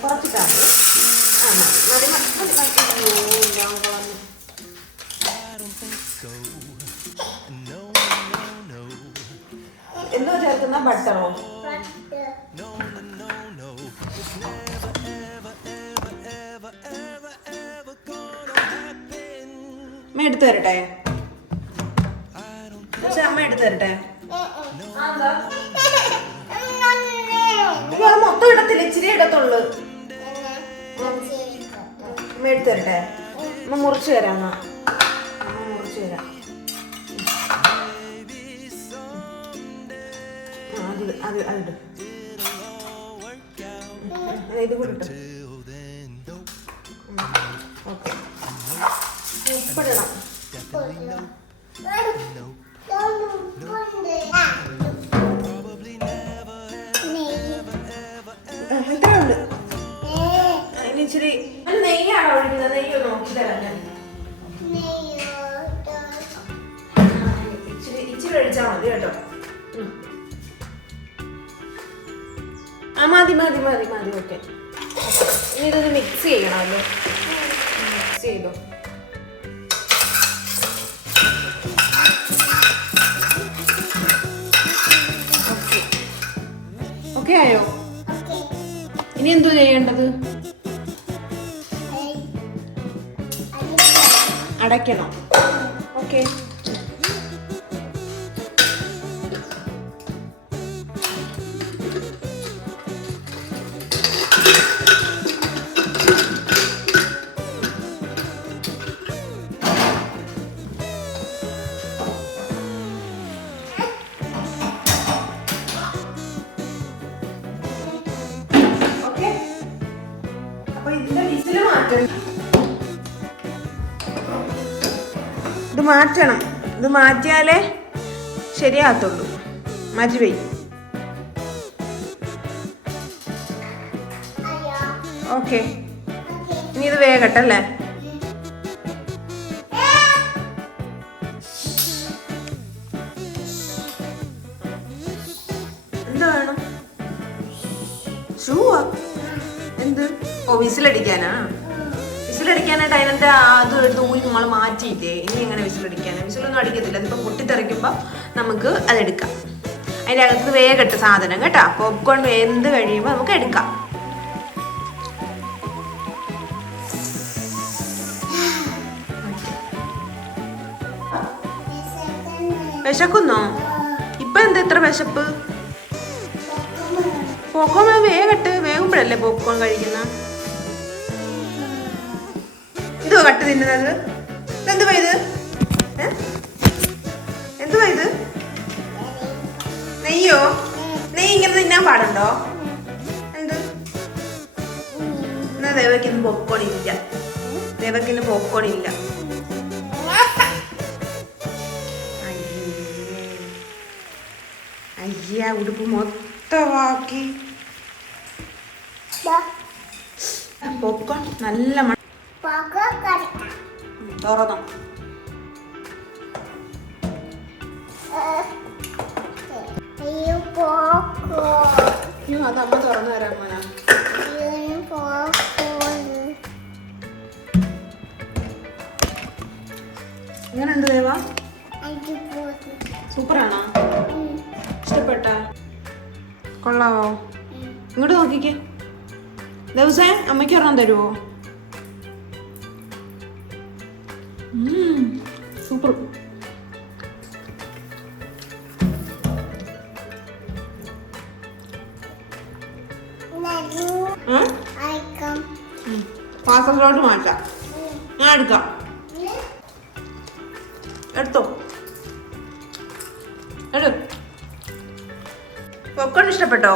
കുറച്ചിട്ടാണ് എന്തോ ചേർക്കുന്ന ബട്ടറോ അമ്മ എടുത്തു തരട്ടെ അമ്മ എടുത്തു തരട്ടെ മൊത്തം ഇടത്തില്ല ഇച്ചിരി ഇടത്തുള്ളു അമ്മ എടുത്തു തരട്ടെ അമ്മ മുറിച്ചു തരാം അമ്മ മുറിച്ചു തരാം അത് ഇത് കൂടി ഇട്ടോ ഓക്കെ ഉപ്പിടണം ഇത്രയുണ്ട് അതിന് ഇച്ചിരി നെയ്യാണോ ഒഴിക്കുന്നത് നെയ്യോ നോക്കി തരാം ഞാൻ ഇച്ചിരി ഒഴിച്ചാൽ മതി കേട്ടോ ആ മതി ഓക്കെ ഇനി ഇതൊന്ന് മിക്സ് ചെയ്യണമല്ലോ മിക്സ് ചെയ്തോ ഓക്കെ ആയോ ഇനി എന്തോ ചെയ്യേണ്ടത് അടയ്ക്കണം ഓക്കെ ഇത് മാറ്റണം ഇത് മാറ്റിയാലേ ശരിയാകത്തുള്ളൂ മാറ്റി പോയി ഓക്കെ ഇനി ഇത് വേഗട്ടല്ലേ എന്താ വേണം ഷൂവാ എന്ത് ഓ വിസിലടിക്കാനാ വിസിലടിക്കാനായിട്ട് അതിനകത്ത് അത് എടുത്ത് ഊരി നമ്മൾ മാറ്റിയില്ലേ ഇനി എങ്ങനെ വിസിലടിക്കാനാണ് വിസിലൊന്നും അടിക്കത്തില്ല അതിപ്പോൾ പൊട്ടിത്തെറിക്കുമ്പോൾ നമുക്ക് അതെടുക്കാം അതിൻ്റെ അകത്ത് വേഗട്ട് സാധനം കേട്ടോ പോപ്കോൺ വെന്ത് കഴിയുമ്പോൾ നമുക്ക് എടുക്കാം വിശക്കുന്നോ ഇപ്പൊ എന്താ ഇത്ര വിശപ്പ് പോപ്കോൺ വേഗട്ട് വേകുമ്പോഴല്ലേ പോപ്കോൺ കഴിക്കുന്ന ഇതോ കട്ട് തിന്നുന്നത് എന്തുവാ ഇത് എന്തുവാ ഇത് നെയ്യോ നെയ്യ് ഇങ്ങനെ തിന്നാൻ പാടുണ്ടോ എന്ത് എന്നാ ദേവക്കിന്ന് പോപ്കോൺ ഇല്ല ദേവക്കിന്ന് പോപ്കോൺ ഇല്ല അയ്യ ഉടുപ്പ് മൊത്തമാക്കി പോപ്കോൺ നല്ല തുറന്നോ അതമ്മ തുറന്നു തരാം മോനാ എങ്ങനെയുണ്ട് ദേവാ സൂപ്പറാണോ ഇഷ്ടപ്പെട്ട കൊള്ളാവോ ഇങ്ങോട്ട് നോക്കിക്കേ ദിവസേ അമ്മയ്ക്ക് ഒരെണ്ണം തരുമോ സൂപ്പർ പാത്രത്തിലോട്ട് മാറ്റാം ഞാൻ എടുക്കാം എടുത്തോ പോപ്കോൺ ഇഷ്ടപ്പെട്ടോ